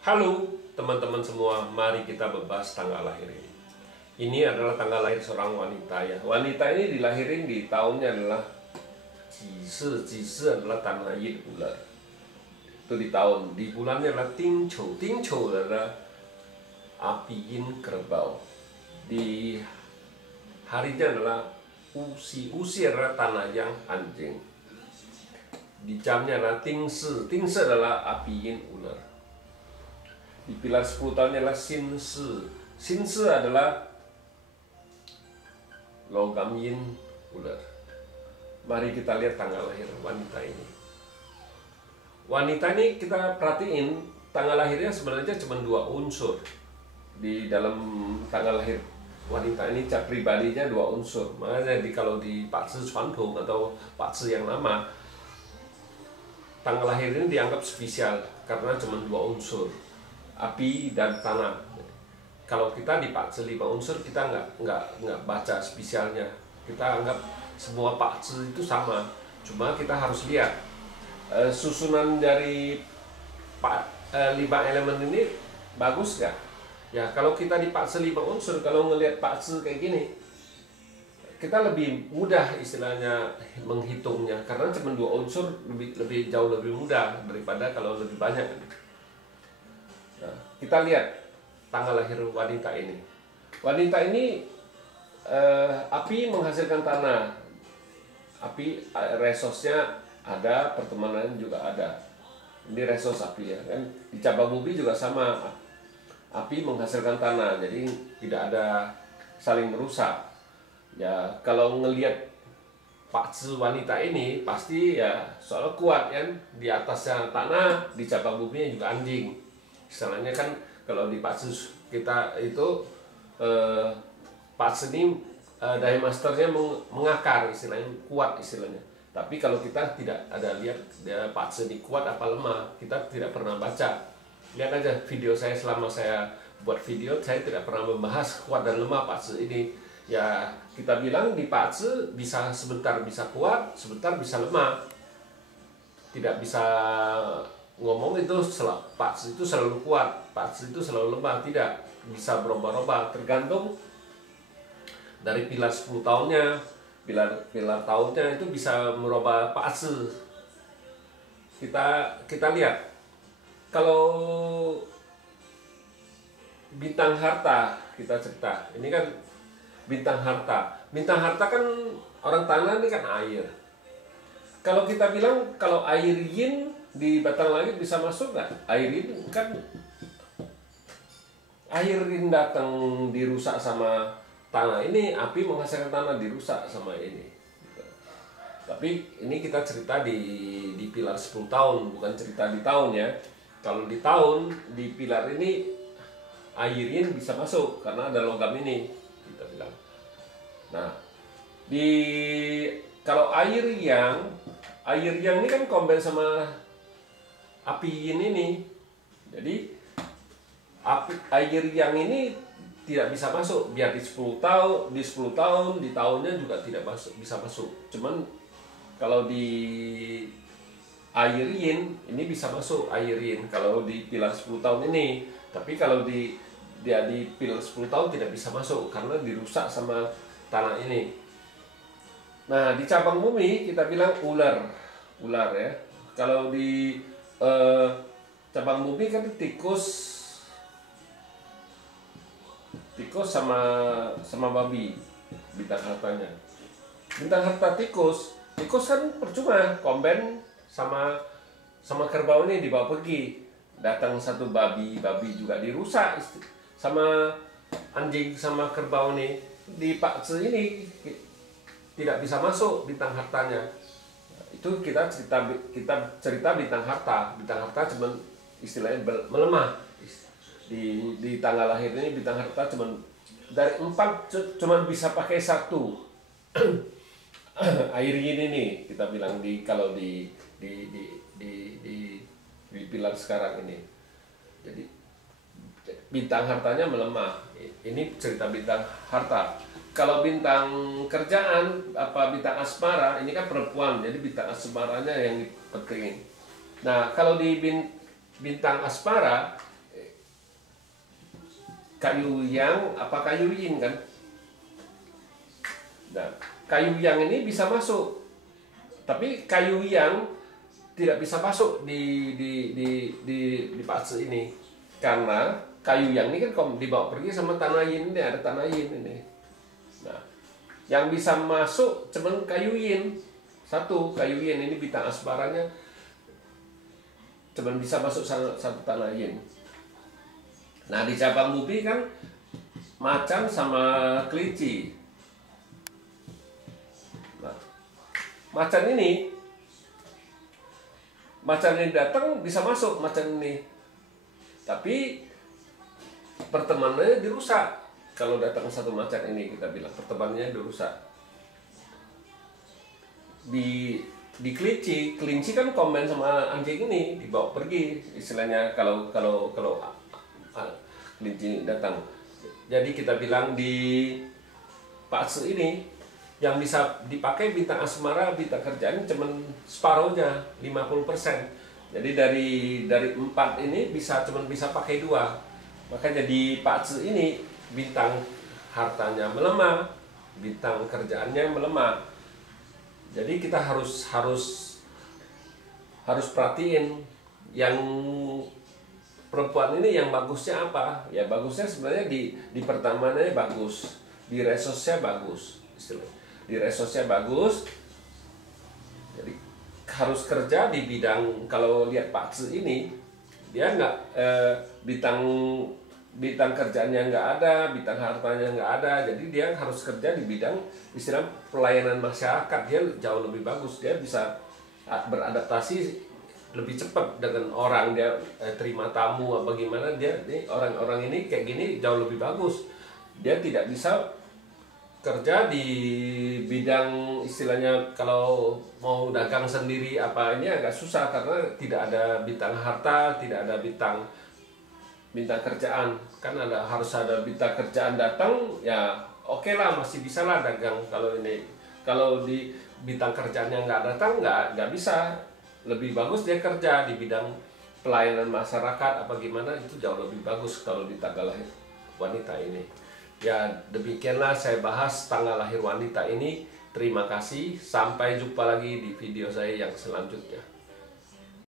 Halo teman-teman semua, mari kita membahas tanggal lahir ini. Ini adalah tanggal lahir seorang wanita ya. Wanita ini dilahirin di tahunnya adalah Jisi adalah tanah Yid ular. Itu di tahun, di bulannya adalah Tingchou. Tingchou adalah api yin kerbau. Di harinya adalah Usi. Usi adalah tanah yang anjing. Di jamnya adalah Tingsi. Tingsi adalah api yin ular. Di pilar 10 tahunnya adalah Sinsi. Sinsi adalah logam yin ular. Mari kita lihat tanggal lahir wanita ini. Wanita ini kita perhatiin tanggal lahirnya sebenarnya cuma 2 unsur. Di dalam tanggal lahir wanita ini cat pribadinya 2 unsur. Makanya kalau di Pak Zi Cuantung atau Pak Zi yang lama, tanggal lahir ini dianggap spesial karena cuma 2 unsur, api dan tanah. Kalau kita di Pak Zi 5 unsur, kita nggak baca spesialnya. Kita anggap semua Pak Zi itu sama. Cuma kita harus lihat susunan dari 5 elemen ini bagus nggak? Ya kalau kita di Pak Zi 5 unsur, kalau ngelihat Pak Zi kayak gini, kita lebih mudah istilahnya menghitungnya karena cuma 2 unsur, jauh lebih mudah daripada kalau lebih banyak. Nah, kita lihat tanggal lahir wanita ini. Wanita ini api menghasilkan tanah. Api resosnya ada, pertemanan juga ada. Ini resos api ya kan. Di cabang bumi juga sama. Api menghasilkan tanah, jadi tidak ada saling merusak. Ya kalau ngelihat Pak Zi wanita ini pasti ya soal kuat kan, di atasnya tanah, di cabang buminya juga anjing. Istilahnya kan kalau di Pak Zi kita itu Pak Zi ini Dai Masternya mengakar, istilahnya kuat istilahnya. Tapi kalau kita tidak ada lihat Pak Zi ini kuat apa lemah, kita tidak pernah baca. Lihat aja video saya selama saya buat video, saya tidak pernah membahas kuat dan lemah Pak Zi ini. Ya kita bilang di Pak Zi bisa sebentar bisa kuat, sebentar bisa lemah. Tidak bisa ngomong itu Pak Zi itu selalu kuat, Pak Zi itu selalu lemah, tidak bisa berubah-ubah, tergantung dari pilar 10 tahunnya, pilar tahunnya itu bisa merubah Pak Zi. Kita lihat kalau bintang harta, kita cerita ini kan bintang harta kan orang tanah ini kan air. Kalau kita bilang kalau air yin di batang langit bisa masuk nggak? Air ini kan air ini datang dirusak sama tanah ini, api menghasilkan tanah dirusak sama ini. Tapi ini kita cerita di pilar 10 tahun, bukan cerita di tahun ya. Kalau di tahun, di pilar ini air yin bisa masuk karena ada logam ini, kita bilang. Nah, kalau air yang ini kan kombin sama api yin ini. Jadi air yang ini tidak bisa masuk, biar di 10 tahun, di tahunnya juga tidak bisa masuk. Cuman kalau di air yin ini bisa masuk air yin kalau di pilar 10 tahun ini. Tapi kalau di pilar 10 tahun tidak bisa masuk karena dirusak sama tanah ini. Nah, di cabang bumi kita bilang ular ya. Kalau di cabang bumi kan tikus sama babi bintang hartanya. Bintang harta tikus kan percuma, komben sama kerbau ini dibawa pergi. Datang satu babi juga dirusak sama anjing sama kerbau ini. Di Pak Zi ini tidak bisa masuk bintang hartanya. Itu kita cerita bintang harta. Bintang harta cuma istilahnya melemah. Di tanggal lahir ini bintang harta cuma dari 4 cuma bisa pakai 1. Air ini kita bilang kalau di pilar sekarang ini. Jadi bintang hartanya melemah. Ini cerita bintang harta. Kalau bintang kerjaan bintang asmara ini kan perempuan, jadi bintang asmaranya yang dipentingin. Nah kalau di bintang asmara kayu yang apa kayu yin kan. Nah, kayu yang ini bisa masuk, tapi kayu yang tidak bisa masuk di patse ini, karena kayu yang ini kan kalau dibawa pergi sama tanah yin, ini ada tanah yin ini. Nah, yang bisa masuk cuman kayu yin satu, kayu yin ini bintang asmaranya cuman bisa masuk satu tanah yin. Nah, di cabang Bubi kan macan sama kelinci. Nah, macan ini datang bisa masuk macan ini, tapi pertemanannya dirusak. Kalau datang satu macan ini, kita bilang pertemanannya dirusak. Di kelinci kan komen sama anjing ini, dibawa pergi istilahnya kalau kelinci datang. Jadi kita bilang di patse ini yang bisa dipakai bintang asmara, bintang kerjaan cuman separuhnya, 50%. Jadi dari 4 ini cuman bisa pakai 2. Makanya di patse ini bintang hartanya melemah, bintang kerjaannya melemah. Jadi kita harus perhatiin yang perempuan ini yang bagusnya apa? Ya bagusnya sebenarnya di pertamanya bagus, di resosnya bagus, di resosnya bagus. Jadi harus kerja di bidang, kalau lihat patse ini dia nggak bintang kerjaannya nggak ada, bintang hartanya nggak ada, jadi dia harus kerja di bidang istilah pelayanan masyarakat. Dia jauh lebih bagus, dia bisa beradaptasi lebih cepat dengan orang, dia terima tamu apa gimana, dia orang-orang ini kayak gini jauh lebih bagus. Dia tidak bisa kerja di bidang istilahnya kalau mau dagang sendiri apa ini agak susah, karena tidak ada bintang harta, tidak ada bintang kerjaan. Kan harus ada bintang kerjaan datang, ya oke lah, masih bisa lah dagang. Kalau di bintang kerjaannya nggak datang, nggak bisa. Lebih bagus dia kerja di bidang pelayanan masyarakat apa gimana, itu jauh lebih bagus kalau di tanggal lahir wanita ini. Ya demikianlah saya bahas tanggal lahir wanita ini. Terima kasih, sampai jumpa lagi di video saya yang selanjutnya.